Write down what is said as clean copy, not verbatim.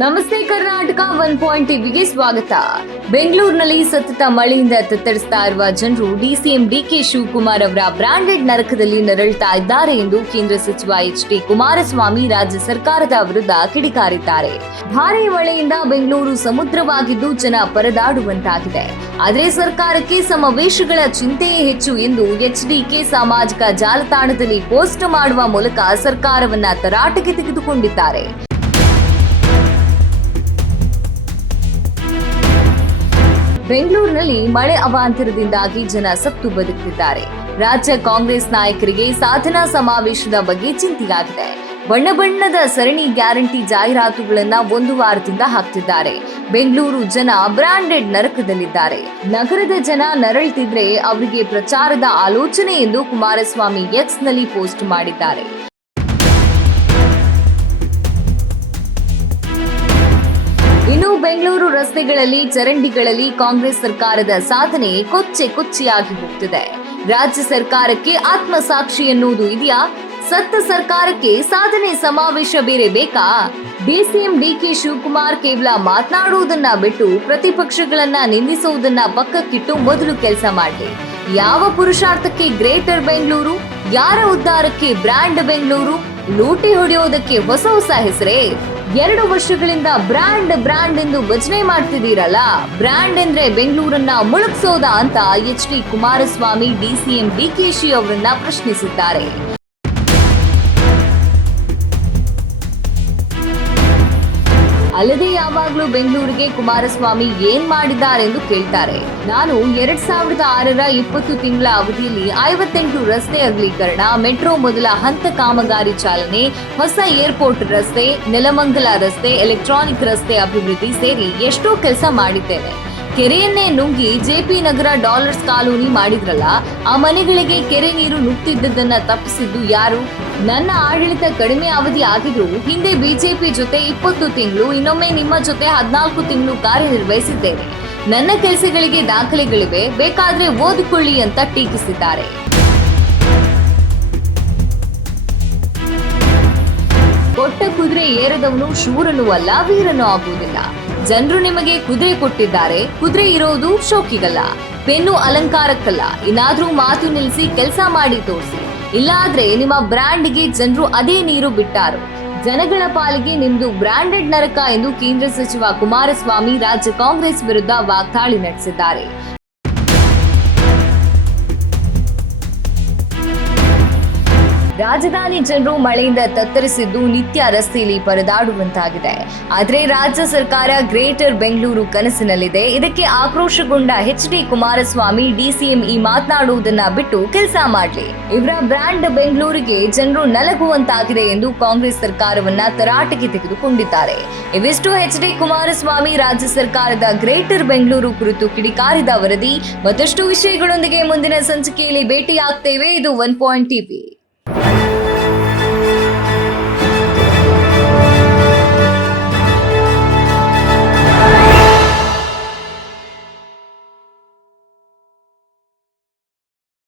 ನಮಸ್ತೆ ಕರ್ನಾಟಕ 1 ಟಿವಿಗೆ ಸ್ವಾಗತ. ಬೆಂಗಳೂರಿನಲ್ಲಿ ಸತತ ಮಳೆಯಿಂದ ತತ್ತರಿಸ್ತಾ ಇರುವ ಜನರು ಡಿಸಿಎಂ ಡಿಕೆ ಶಿವಕುಮಾರ್ ಅವರ ಬ್ರಾಂಡೆಡ್ ನರಕದಲ್ಲಿ ನರಳುತ್ತಾ ಇದ್ದಾರೆ ಎಂದು ಕೇಂದ್ರ ಸಚಿವ ಎಚ್.ಡಿ. ಕುಮಾರಸ್ವಾಮಿ ರಾಜ್ಯ ಸರ್ಕಾರದ ವಿರುದ್ಧ ಕಿಡಿಕಾರಿದ್ದಾರೆ. ಭಾರೀ ಮಳೆಯಿಂದ ಬೆಂಗಳೂರು ಸಮುದ್ರವಾಗಿದ್ದು ಜನ ಪರದಾಡುವಂತಾಗಿದೆ. ಆದರೆ ಸರ್ಕಾರಕ್ಕೆ ಸಮಾವೇಶಗಳ ಚಿಂತೆಯೇ ಹೆಚ್ಚು ಎಂದು ಎಚ್ಡಿಕೆ ಸಾಮಾಜಿಕ ಜಾಲತಾಣದಲ್ಲಿ ಪೋಸ್ಟ್ ಮಾಡುವ ಮೂಲಕ ಸರ್ಕಾರವನ್ನ ತರಾಟೆಗೆ ತೆಗೆದುಕೊಂಡಿದ್ದಾರೆ. ಬೆಂಗಳೂರಿನಲ್ಲಿ ಮಳೆ ಅವಾಂತರದಿಂದಾಗಿ ಜನ ಸತ್ತು ಬದುಕುತ್ತಿದ್ದಾರೆ. ರಾಜ್ಯ ಕಾಂಗ್ರೆಸ್ ನಾಯಕರಿಗೆ ಸಾಧನಾ ಸಮಾವೇಶದ ಬಗ್ಗೆ ಚಿಂತೆಯಾಗಿದೆ. ಬಣ್ಣ ಬಣ್ಣದ ಸರಣಿ ಗ್ಯಾರಂಟಿ ಜಾಹೀರಾತುಗಳನ್ನ ಒಂದು ವಾರದಿಂದ ಹಾಕ್ತಿದ್ದಾರೆ. ಬೆಂಗಳೂರು ಜನ ಬ್ರಾಂಡೆಡ್ ನರಕದಲ್ಲಿದ್ದಾರೆ. ನಗರದ ಜನ ನರಳುತ್ತಿದ್ರೆ ಅವರಿಗೆ ಪ್ರಚಾರದ ಆಲೋಚನೆ ಎಂದು ಕುಮಾರಸ್ವಾಮಿ ಎಕ್ಸ್ ನಲ್ಲಿ ಪೋಸ್ಟ್ ಮಾಡಿದ್ದಾರೆ. ಇನ್ನು ಬೆಂಗಳೂರು ರಸ್ತೆಗಳಲ್ಲಿ ಚರಂಡಿಗಳಲ್ಲಿ ಕಾಂಗ್ರೆಸ್ ಸರ್ಕಾರದ ಸಾಧನೆ ಕೊಚ್ಚೆಯಾಗಿ ಹೋಗ್ತಿದೆ. ರಾಜ್ಯ ಸರ್ಕಾರಕ್ಕೆ ಆತ್ಮಸಾಕ್ಷಿ ಎನ್ನುವುದು ಇದೆಯಾ? ಸತ್ತ ಸರ್ಕಾರಕ್ಕೆ ಸಾಧನೆ ಸಮಾವೇಶ ಬೇರೆ ಬೇಕಾ? ಡಿಸಿಎಂ ಡಿಕೆ ಶಿವಕುಮಾರ್ ಕೇವಲ ಮಾತನಾಡುವುದನ್ನ ಬಿಟ್ಟು ಪ್ರತಿಪಕ್ಷಗಳನ್ನ ನಿಂದಿಸುವುದನ್ನ ಪಕ್ಕಕ್ಕಿಟ್ಟು ಮೊದಲು ಕೆಲಸ ಮಾಡಿ. ಯಾವ ಪುರುಷಾರ್ಥಕ್ಕೆ ಗ್ರೇಟರ್ ಬೆಂಗಳೂರು? ಯಾರ ಉದ್ಧಾರಕ್ಕೆ ಬ್ರ್ಯಾಂಡ್ ಬೆಂಗಳೂರು? ಲೂಟಿ ಹೊಡೆಯೋದಕ್ಕೆ ಹೊಸ ಹೆಸರೇ? 2 ವರ್ಷಗಳಿಂದ ಬ್ರ್ಯಾಂಡ್ ಎಂದು ಭಜನೆ ಮಾಡ್ತಿದ್ದೀರಲ್ಲ, ಬ್ರ್ಯಾಂಡ್ ಅಂದ್ರೆ ಬೆಂಗಳೂರನ್ನ ಮುಳುಗ್ಸೋದಾ ಅಂತ ಎಚ್.ಡಿ. ಕುಮಾರಸ್ವಾಮಿ ಡಿಸಿಎಂ ಡಿಕೆಶಿ ಅವರನ್ನ ಪ್ರಶ್ನಿಸಿದ್ದಾರೆ. ಅಲ್ಲದೆ ಯಾವಾಗ್ಲೂ ಬೆಂಗಳೂರಿಗೆ ಕುಮಾರಸ್ವಾಮಿ ಏನ್ ಮಾಡಿದ್ದಾರೆ ಎಂದು ಕೇಳ್ತಾರೆ. ನಾನು 2006ರ 20 ತಿಂಗಳ ಅವಧಿಯಲ್ಲಿ 58 ರಸ್ತೆ ಅಗಲೀಕರಣ, ಮೆಟ್ರೋ ಮೊದಲ ಹಂತ ಕಾಮಗಾರಿ ಚಾಲನೆ, ಹೊಸ ಏರ್ಪೋರ್ಟ್ ರಸ್ತೆ, ನೆಲಮಂಗಲ ರಸ್ತೆ, ಎಲೆಕ್ಟ್ರಾನಿಕ್ ರಸ್ತೆ ಅಭಿವೃದ್ಧಿ ಸೇರಿ ಎಷ್ಟೋ ಕೆಲಸ ಮಾಡಿದ್ದೇನೆ. ಕೆರೆಯನ್ನೇ ನುಂಗಿ ಜೆಪಿ ನಗರ ಡಾಲರ್ಸ್ ಕಾಲೋನಿ ಮಾಡಿದ್ರಲ್ಲ, ಆ ಮನೆಗಳಿಗೆ ಕೆರೆ ನೀರು ನುಗ್ತಿದ್ದದನ್ನ ತಪ್ಪಿಸಿದ್ದು ಯಾರು? ನನ್ನ ಆಡಳಿತ ಕಡಿಮೆ ಅವಧಿ ಆಗಿದ್ರು ಹಿಂದೆ ಬಿಜೆಪಿ ಜೊತೆ 20 ತಿಂಗಳು, ಇನ್ನೊಮ್ಮೆ ನಿಮ್ಮ ಜೊತೆ 14 ತಿಂಗಳು ಕಾರ್ಯನಿರ್ವಹಿಸಿದ್ದೇನೆ. ನನ್ನ ಕೆಲಸಗಳಿಗೆ ದಾಖಲೆಗಳಿವೆ, ಬೇಕಾದ್ರೆ ಓದಿಕೊಳ್ಳಿ ಅಂತ ಟೀಕಿಸಿದ್ದಾರೆ. ಕೊಟ್ಟ ಕುದುರೆ ಏರದವನು ಶೂರನೂ ಅಲ್ಲ, ವೀರನೂ ಆಗುವುದಿಲ್ಲ. ಜನರು ನಿಮಗೆ ಕುದುರೆ ಕೊಟ್ಟಿದ್ದಾರೆ. ಕುದುರೆ ಇರೋದು ಶೋಕಿಗಲ್ಲ, ಪೆನ್ನು ಅಲಂಕಾರಕ್ಕಲ್ಲ. ಇನ್ನಾದ್ರೂ ಮಾತು ನಿಲ್ಲಿಸಿ ಕೆಲಸ ಮಾಡಿ ತೋರಿಸಿ. ಇಲ್ಲಾದ್ರೆ ನಿಮ್ಮ ಬ್ರ್ಯಾಂಡ್ಗೆ ಜನರು ಅದೇ ನೀರು ಬಿಟ್ಟಾರು. ಜನಗಳ ಪಾಲಿಗೆ ನಿಮ್ದು ಬ್ರಾಂಡೆಡ್ ನರಕ ಎಂದು ಕೇಂದ್ರ ಸಚಿವ ಕುಮಾರಸ್ವಾಮಿ ರಾಜ್ಯ ಕಾಂಗ್ರೆಸ್ ವಿರುದ್ಧ ವಾಗ್ದಾಳಿ ನಡೆಸಿದ್ದಾರೆ. ರಾಜಧಾನಿ ಜನರು ಮಳೆಯಿಂದ ತತ್ತರಿಸಿದ್ದು ನಿತ್ಯ ರಸ್ತೆಯಲ್ಲಿ ಪರದಾಡುವಂತಾಗಿದೆ. ಆದರೆ ರಾಜ್ಯ ಸರ್ಕಾರ ಗ್ರೇಟರ್ ಬೆಂಗಳೂರು ಕನಸಿನಲ್ಲಿದೆ. ಇದಕ್ಕೆ ಆಕ್ರೋಶಗೊಂಡ ಎಚ್.ಡಿ. ಕುಮಾರಸ್ವಾಮಿ ಡಿಸಿಎಂ ಈ ಮಾತನಾಡುವುದನ್ನ ಬಿಟ್ಟು ಕೆಲಸ ಮಾಡಲಿ. ಇವರ ಬ್ರ್ಯಾಂಡ್ ಬೆಂಗಳೂರಿಗೆ ಜನರು ನಲಗುವಂತಾಗಿದೆ ಎಂದು ಕಾಂಗ್ರೆಸ್ ಸರ್ಕಾರವನ್ನ ತರಾಟೆಗೆ ತೆಗೆದುಕೊಂಡಿದ್ದಾರೆ. ಇವಿಷ್ಟು ಎಚ್.ಡಿ. ಕುಮಾರಸ್ವಾಮಿ ರಾಜ್ಯ ಸರ್ಕಾರದ ಗ್ರೇಟರ್ ಬೆಂಗಳೂರು ಕುರಿತು ಕಿಡಿಕಾರಿದ ವರದಿ. ಮತ್ತಷ್ಟು ವಿಷಯಗಳೊಂದಿಗೆ ಮುಂದಿನ ಸಂಚಿಕೆಯಲ್ಲಿ ಭೇಟಿಯಾಗ್ತೇವೆ. ಇದು 1 ಟಿವಿ.